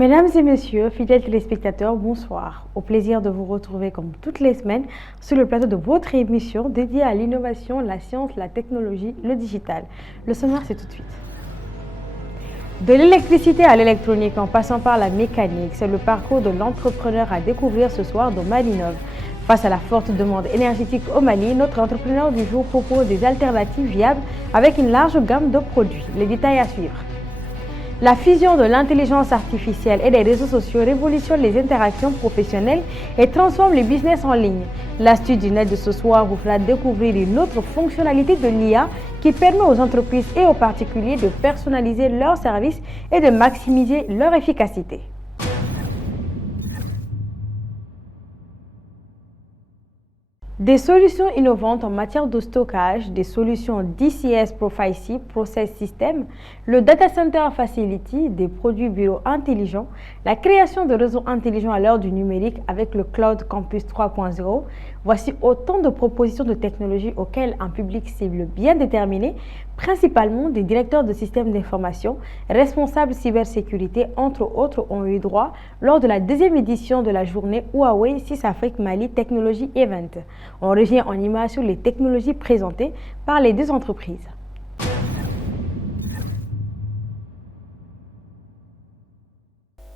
Mesdames et messieurs, fidèles téléspectateurs, bonsoir. Au plaisir de vous retrouver comme toutes les semaines sur le plateau de votre émission dédiée à l'innovation, la science, la technologie, le digital. Le sommaire, c'est tout de suite. De l'électricité à l'électronique en passant par la mécanique, c'est le parcours de l'entrepreneur à découvrir ce soir dans Malinov. Face à la forte demande énergétique au Mali, notre entrepreneur du jour propose des alternatives viables avec une large gamme de produits. Les détails à suivre. La fusion de l'intelligence artificielle et des réseaux sociaux révolutionne les interactions professionnelles et transforme le business en ligne. L'astuce du net de ce soir vous fera découvrir une autre fonctionnalité de l'IA qui permet aux entreprises et aux particuliers de personnaliser leurs services et de maximiser leur efficacité. Des solutions innovantes en matière de stockage, des solutions DCS Prophecy Process System, le Data Center Facility, des produits bureaux intelligents, la création de réseaux intelligents à l'heure du numérique avec le Cloud Campus 3.0. Voici autant de propositions de technologies auxquelles un public cible bien déterminé, principalement des directeurs de systèmes d'information, responsables cybersécurité, entre autres, ont eu droit lors de la deuxième édition de la journée Huawei 6 Afrique Mali Technology Event. On revient en image sur les technologies présentées par les deux entreprises.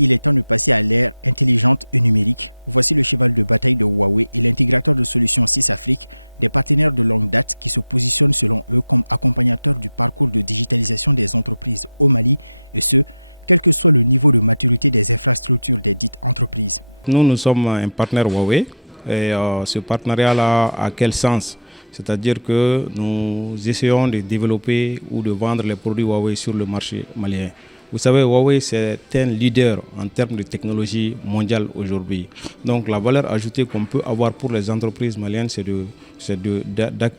Il est temps de passer à l'ère intelligente et numérique. Voici le cheval de bataille de Huawei et l'intégrateur de solutions 6 Afrique, des partenaires de longue date qui se positionnent selon eux comme accompagnateurs du parcours de digitalisation des entreprises au Mali, et ce, quel que soit le niveau de maturité des infrastructures des dites entreprises. Nous sommes un partenaire Huawei et ce partenariat-là a quel sens ? C'est-à-dire que nous essayons de développer ou de vendre les produits Huawei sur le marché malien. Vous savez, Huawei, c'est un leader en termes de technologie mondiale aujourd'hui. Donc la valeur ajoutée qu'on peut avoir pour les entreprises maliennes, c'est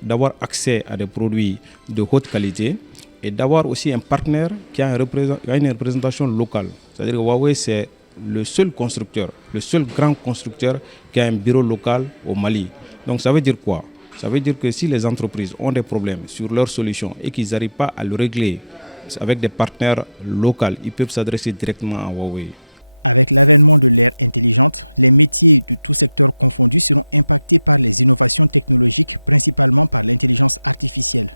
d'avoir accès à des produits de haute qualité et d'avoir aussi un partenaire qui a une représentation locale. C'est-à-dire que Huawei, c'est le seul constructeur, le seul grand constructeur qui a un bureau local au Mali. Donc ça veut dire quoi ? Ça veut dire que si les entreprises ont des problèmes sur leurs solutions et qu'ils n'arrivent pas à le régler avec des partenaires locaux, ils peuvent s'adresser directement à Huawei. Avec l'avènement de l'ère intelligente, les métiers de tout secteur confondus seront impactés par les innovations technologiques, principalement par l'intelligence artificielle.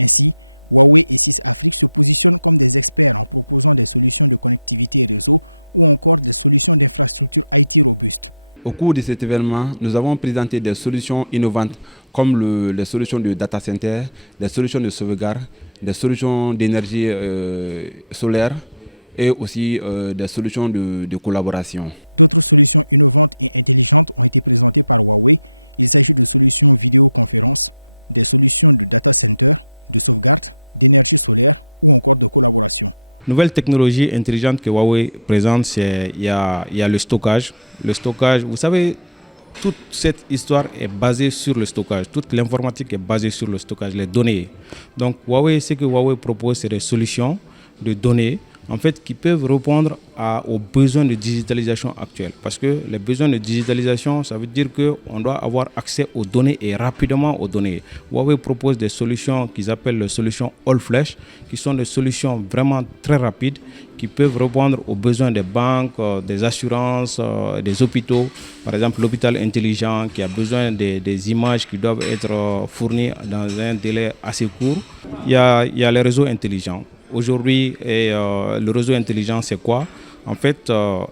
Ainsi, Huawei et 6 Afrique se positionnent comme des experts en proposant des solutions de connectivité et réseau ou encore des solutions d'infrastructures IT robustes. Au cours de cet événement, nous avons présenté des solutions innovantes comme les solutions de data center, des solutions de sauvegarde, des solutions d'énergie solaire et aussi des solutions de collaboration. D'autres solutions innovantes et intelligentes ont été présentées par Huawei. Il s'agit de solutions vidéoconférence, des solutions de data center, de sauvegarde, d'énergie solaire ou encore de collaboration. Nouvelle technologie intelligente que Huawei présente, il y a le stockage. Le stockage, vous savez, toute cette histoire est basée sur le stockage. Toute l'informatique est basée sur le stockage, les données. Donc ce que Huawei propose, c'est des solutions de données en fait, qui peuvent répondre aux besoins de digitalisation actuels. Parce que les besoins de digitalisation, ça veut dire qu'on doit avoir accès aux données et rapidement aux données. Huawei propose des solutions qu'ils appellent les solutions all flash, qui sont des solutions vraiment très rapides, qui peuvent répondre aux besoins des banques, des assurances, des hôpitaux. Par exemple, l'hôpital intelligent qui a besoin des images qui doivent être fournies dans un délai assez court. Il y a les réseaux intelligents. Aujourd'hui, le réseau intelligent, c'est quoi ? En fait, ce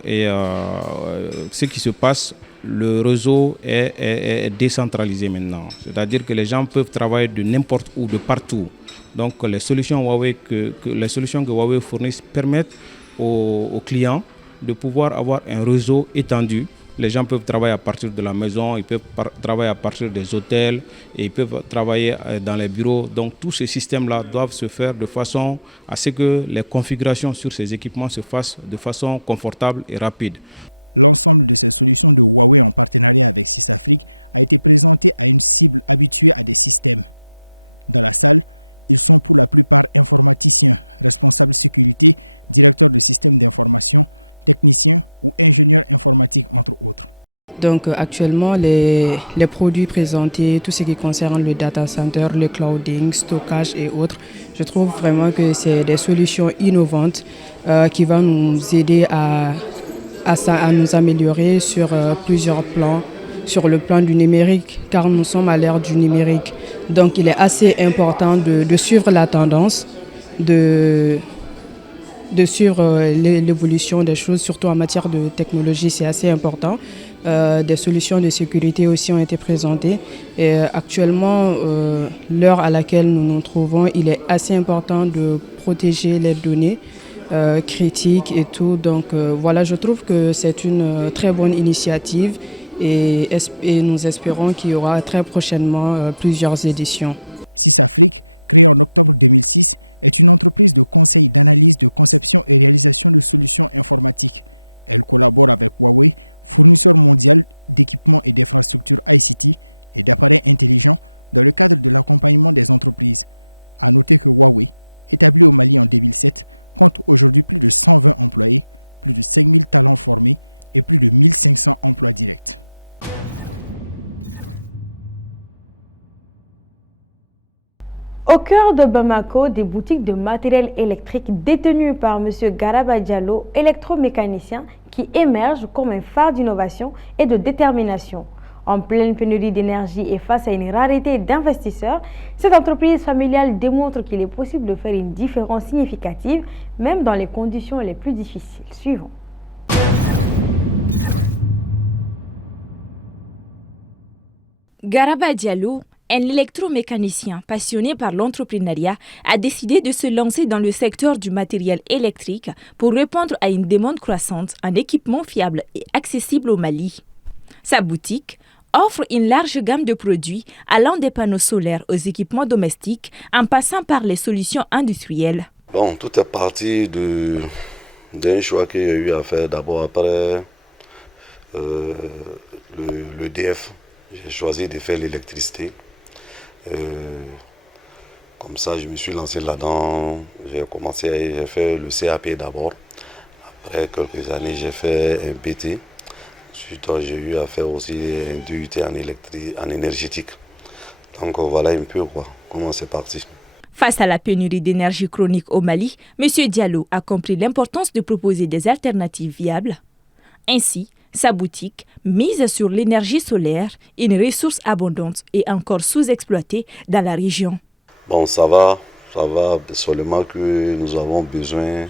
qui se passe, le réseau est décentralisé maintenant. C'est-à-dire que les gens peuvent travailler de n'importe où, de partout. Donc, les solutions que Huawei fournissent permettent aux clients de pouvoir avoir un réseau étendu. Les gens peuvent travailler à partir de la maison, ils peuvent travailler à partir des hôtels, et ils peuvent travailler dans les bureaux. Donc tous ces systèmes-là doivent se faire de façon à ce que les configurations sur ces équipements se fassent de façon confortable et rapide. L'ensemble de ces solutions de Huawei en partenariat avec 6 Afrique a été présenté à une cible habituée à des systèmes. Dans la salle, ils sont pour la plupart informaticiens, responsables sécurité, directeurs de systèmes d'information, techniciens ou ingénieurs informatiques, entre autres. Donc actuellement, les produits présentés, tout ce qui concerne le data center, le clouding, stockage et autres, je trouve vraiment que c'est des solutions innovantes qui vont nous aider à nous améliorer sur plusieurs plans, sur le plan du numérique, car nous sommes à l'ère du numérique. Donc il est assez important de suivre la tendance, de suivre l'évolution des choses, surtout en matière de technologie, c'est assez important. Des solutions de sécurité aussi ont été présentées. Et actuellement, l'heure à laquelle nous nous trouvons, il est assez important de protéger les données critiques et tout. Donc voilà, je trouve que c'est une très bonne initiative et nous espérons qu'il y aura très prochainement plusieurs éditions. SysAfrique, créée en octobre 2006, est une entreprise de conseil, d'analyse, de conception et réalisation de solutions informatiques. Elle collabore avec Huawei, fournisseur mondial d'équipements et d'infrastructures ICT et d'appareils intelligents dans le cadre de l'accompagnement des entreprises. A noter que Huawei, établi au Mali en 2007, compte aujourd'hui plus de 120 employés, plus de 5000 talents formés et plus de 1500 emplois directs. Au cœur de Bamako, des boutiques de matériel électrique détenues par M. Garaba Diallo, électromécanicien, qui émerge comme un phare d'innovation et de détermination. En pleine pénurie d'énergie et face à une rareté d'investisseurs, cette entreprise familiale démontre qu'il est possible de faire une différence significative, même dans les conditions les plus difficiles. Suivons. Garaba Diallo, un électromécanicien passionné par l'entrepreneuriat, a décidé de se lancer dans le secteur du matériel électrique pour répondre à une demande croissante en équipements fiables et accessibles au Mali. Sa boutique offre une large gamme de produits allant des panneaux solaires aux équipements domestiques en passant par les solutions industrielles. Bon, tout est parti d'un choix qu'il y a eu à faire d'abord après le DF. J'ai choisi de faire l'électricité. Comme ça, je me suis lancé là-dedans. J'ai fait le CAP d'abord. Après quelques années, j'ai fait un PT. Ensuite, j'ai eu à faire aussi un DUT en énergétique. Donc voilà un peu comment c'est parti. Face à la pénurie d'énergie chronique au Mali, M. Diallo a compris l'importance de proposer des alternatives viables. Ainsi, sa boutique mise sur l'énergie solaire, une ressource abondante et encore sous-exploitée dans la région. Bon, ça va seulement que nous avons besoin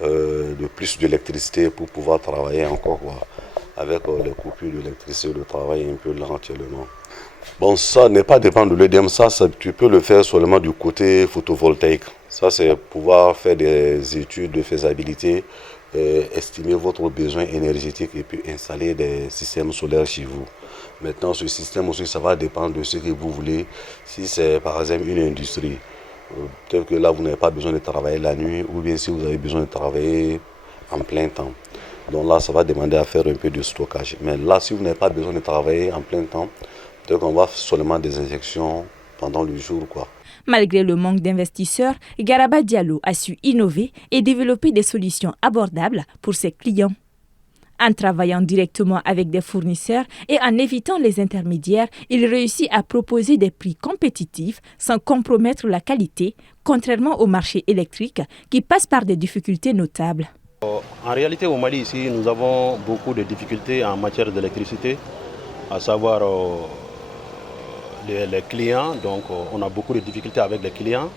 de plus d'électricité pour pouvoir travailler encore. Avec les coupures d'électricité, le travail est un peu lent actuellement. Bon, ça n'est pas dépend de l'EDM, ça tu peux le faire seulement du côté photovoltaïque. Ça, c'est pouvoir faire des études de faisabilité, estimer votre besoin énergétique et puis installer des systèmes solaires chez vous. Maintenant, ce système aussi, ça va dépendre de ce que vous voulez. Si c'est par exemple une industrie, peut-être que là, vous n'avez pas besoin de travailler la nuit, ou bien si vous avez besoin de travailler en plein temps. Donc là, ça va demander à faire un peu de stockage. Mais là, si vous n'avez pas besoin de travailler en plein temps, peut-être qu'on va seulement des injections pendant le jour, Malgré le manque d'investisseurs, Garaba Diallo a su innover et développer des solutions abordables pour ses clients. En travaillant directement avec des fournisseurs et en évitant les intermédiaires, il réussit à proposer des prix compétitifs sans compromettre la qualité, contrairement au marché électrique qui passe par des difficultés notables. En réalité, au Mali, ici, nous avons beaucoup de difficultés en matière d'électricité, à savoir les clients. Donc, on a beaucoup de difficultés avec les clients.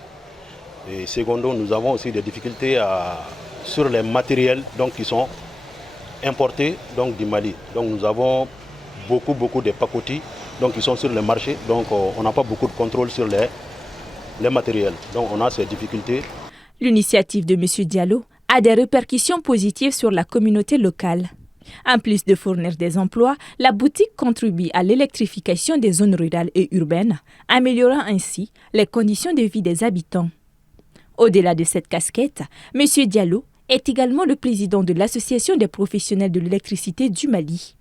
Et secondo, nous avons aussi des difficultés sur les matériels qui sont importés du Mali. Donc, nous avons beaucoup de pacotis qui sont sur le marché. Donc, on n'a pas beaucoup de contrôle sur les matériels. Donc, on a ces difficultés. L'initiative de M. Diallo a des répercussions positives sur la communauté locale. En plus de fournir des emplois, la boutique contribue à l'électrification des zones rurales et urbaines, améliorant ainsi les conditions de vie des habitants. Au-delà de cette casquette, M. Diallo est également le président de l'Association des professionnels de l'électricité du Mali.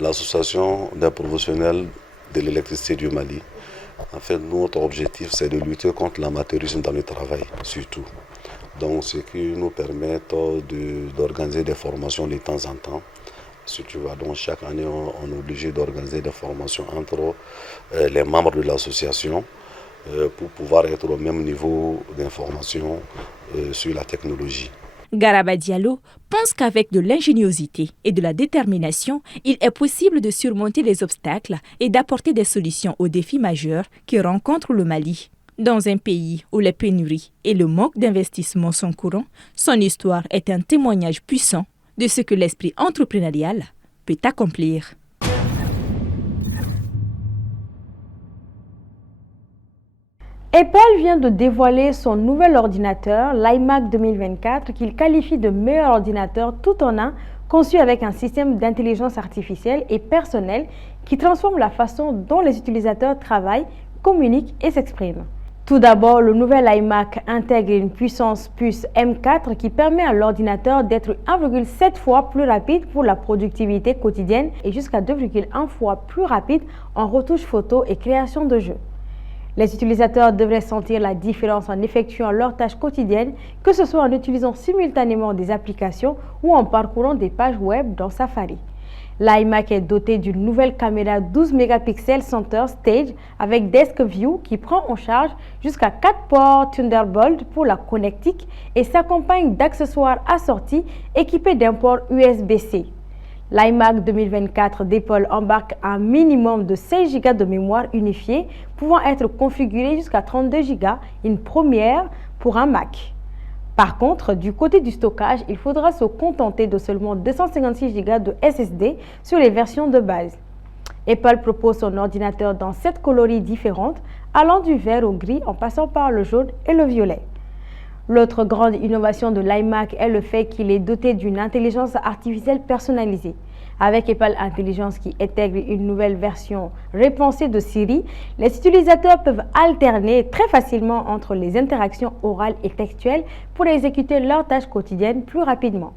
L'association des professionnels de l'électricité du Mali, en fait, notre objectif, c'est de lutter contre l'amateurisme dans le travail, surtout. Donc, ce qui nous permet d'organiser des formations de temps en temps, si tu vois. Donc chaque année, on est obligé d'organiser des formations entre les membres de l'association pour pouvoir être au même niveau d'information sur la technologie. Garaba Diallo pense qu'avec de l'ingéniosité et de la détermination, il est possible de surmonter les obstacles et d'apporter des solutions aux défis majeurs que rencontre le Mali. Dans un pays où les pénuries et le manque d'investissement sont courants, son histoire est un témoignage puissant de ce que l'esprit entrepreneurial peut accomplir. Apple vient de dévoiler son nouvel ordinateur, l'iMac 2024, qu'il qualifie de meilleur ordinateur tout en un, conçu avec un système d'intelligence artificielle et personnel qui transforme la façon dont les utilisateurs travaillent, communiquent et s'expriment. Tout d'abord, le nouvel iMac intègre une puissance puce M4 qui permet à l'ordinateur d'être 1,7 fois plus rapide pour la productivité quotidienne et jusqu'à 2,1 fois plus rapide en retouche photo et création de jeux. Les utilisateurs devraient sentir la différence en effectuant leurs tâches quotidiennes, que ce soit en utilisant simultanément des applications ou en parcourant des pages web dans Safari. L'iMac est doté d'une nouvelle caméra 12 mégapixels Center Stage avec Desk View qui prend en charge jusqu'à 4 ports Thunderbolt pour la connectique et s'accompagne d'accessoires assortis équipés d'un port USB-C. L'iMac 2024 d'Apple embarque un minimum de 16 Go de mémoire unifiée, pouvant être configuré jusqu'à 32 Go, une première pour un Mac. Par contre, du côté du stockage, il faudra se contenter de seulement 256 Go de SSD sur les versions de base. Apple propose son ordinateur dans 7 coloris différentes, allant du vert au gris en passant par le jaune et le violet. L'autre grande innovation de l'iMac est le fait qu'il est doté d'une intelligence artificielle personnalisée. Avec Apple Intelligence qui intègre une nouvelle version repensée de Siri, les utilisateurs peuvent alterner très facilement entre les interactions orales et textuelles pour exécuter leurs tâches quotidiennes plus rapidement.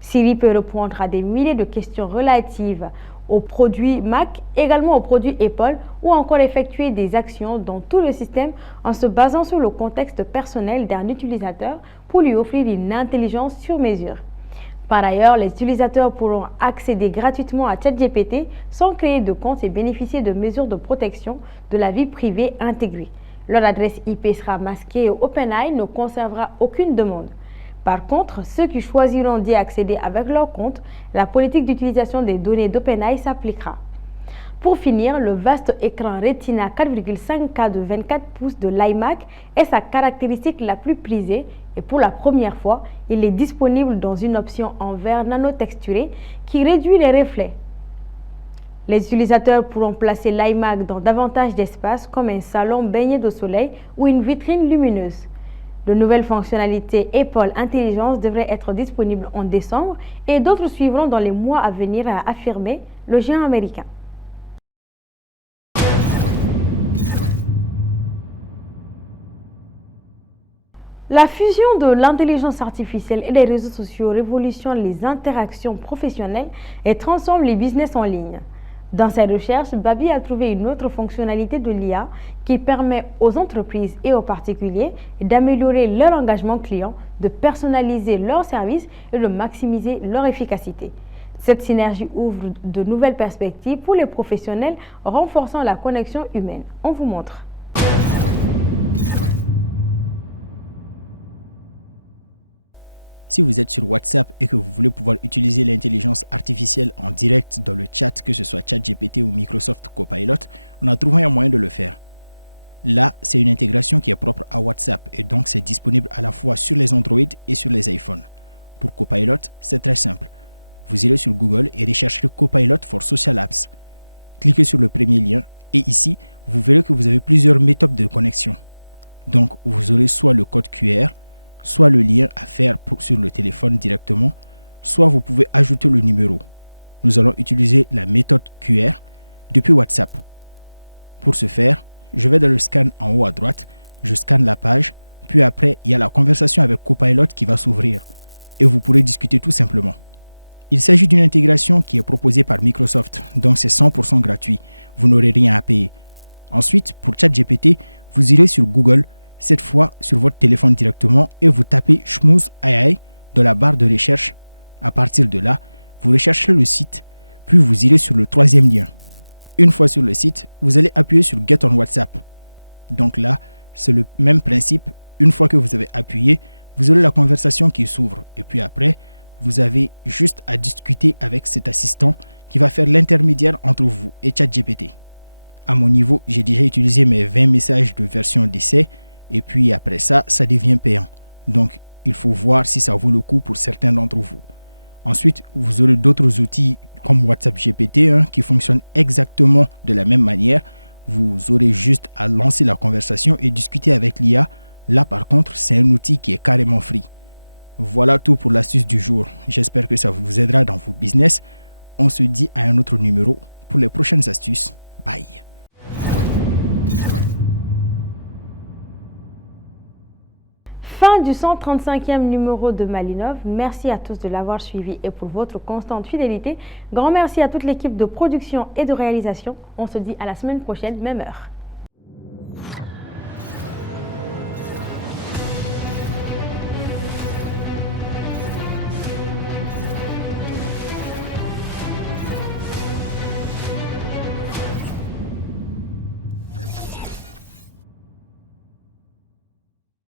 Siri peut répondre à des milliers de questions relatives aux produits Mac, également aux produits Apple, ou encore effectuer des actions dans tout le système en se basant sur le contexte personnel d'un utilisateur pour lui offrir une intelligence sur mesure. Par ailleurs, les utilisateurs pourront accéder gratuitement à ChatGPT sans créer de compte et bénéficier de mesures de protection de la vie privée intégrées. Leur adresse IP sera masquée et OpenAI ne conservera aucune demande. Par contre, ceux qui choisiront d'y accéder avec leur compte, la politique d'utilisation des données d'OpenAI s'appliquera. Pour finir, le vaste écran Retina 4,5K de 24 pouces de l'iMac est sa caractéristique la plus prisée et pour la première fois, il est disponible dans une option en verre nanotexturé qui réduit les reflets. Les utilisateurs pourront placer l'iMac dans davantage d'espace comme un salon baigné de soleil ou une vitrine lumineuse. De nouvelles fonctionnalités Apple Intelligence devraient être disponibles en décembre et d'autres suivront dans les mois à venir, a affirmé le géant américain. La fusion de l'intelligence artificielle et des réseaux sociaux révolutionne les interactions professionnelles et transforme les business en ligne. Dans ses recherches, Babi a trouvé une autre fonctionnalité de l'IA qui permet aux entreprises et aux particuliers d'améliorer leur engagement client, de personnaliser leurs services et de maximiser leur efficacité. Cette synergie ouvre de nouvelles perspectives pour les professionnels, renforçant la connexion humaine. On vous montre. Si vous êtes sur WhatsApp et que vous voulez pouvoir utiliser l'intelligence artificielle en direct dans le chat, que ce soit ChatGPT ou Microsoft Copilot, on a trouvé un moyen de le faire. Là, c'est une intégration qui est propre à WhatsApp et donc c'est disponible à la fois sur les Android et sur les iPhones. Pour Copilot, c'est très simple. Vous irez sur Google et rechercherez Copilot for Social Apps. Cliquez sur le premier lien et ici, vous verrez que vous avez plusieurs méthodes de connexion. Donc, vous aurez soit le code QR, soit le lien à faire sur le téléphone directement, soit vous pouvez ajouter le numéro. Nous allons utiliser la méthode QR depuis WhatsApp. Pour ce faire, je vais dans le scan en haut à droite, je scanne la page, puis après, il y a la conversation avec Copilot qui va s'ouvrir et vous pourrez discuter tout simplement. Il s'agit d'une intégration qui est proposée par Microsoft, donc c'est 100% gratuit, vous n'aurez rien à payer. Ensuite, pour ChatGPT, vous irez sur Google, cette fois sur votre téléphone directement et vous tapez Shmooze AI dans la barre de recherche. À partir de là, vous recherchez le site, puis vous irez sur le troisième lien. Une fois sur le site, vous allez appuyer sur Get on WhatsApp. Donc là, c'est le même principe. Une fois que vous avez appuyé, vous aurez la conversation qui s'ouvre. Et puis après, vous avez juste à discuter avec cet assistant qui va faire l'intermédiaire entre vous et ChatGPT. À mon niveau, j'ai déjà utilisé mes 20 messages de version d'essai et puis après ça, ça devient payant. Donc, il faut voir si ça vaut le coup pour certains d'entre vous. Ensuite, vous aurez d'autres outils comme WhatsApp GPT qui fonctionnent exactement de la même manière. Vous aurez juste à lancer la conversation et discuter avec l'IA. Là, par contre, c'est un outil qui est carrément free. Voilà tout pour l'astuce du jour. J'espère que ça vous aidera dans vos business. On se dit à un autre numéro pour les prochaines astuces. Bye. Fin du 135e numéro de Malinov. Merci à tous de l'avoir suivi et pour votre constante fidélité. Grand merci à toute l'équipe de production et de réalisation. On se dit à la semaine prochaine, même heure.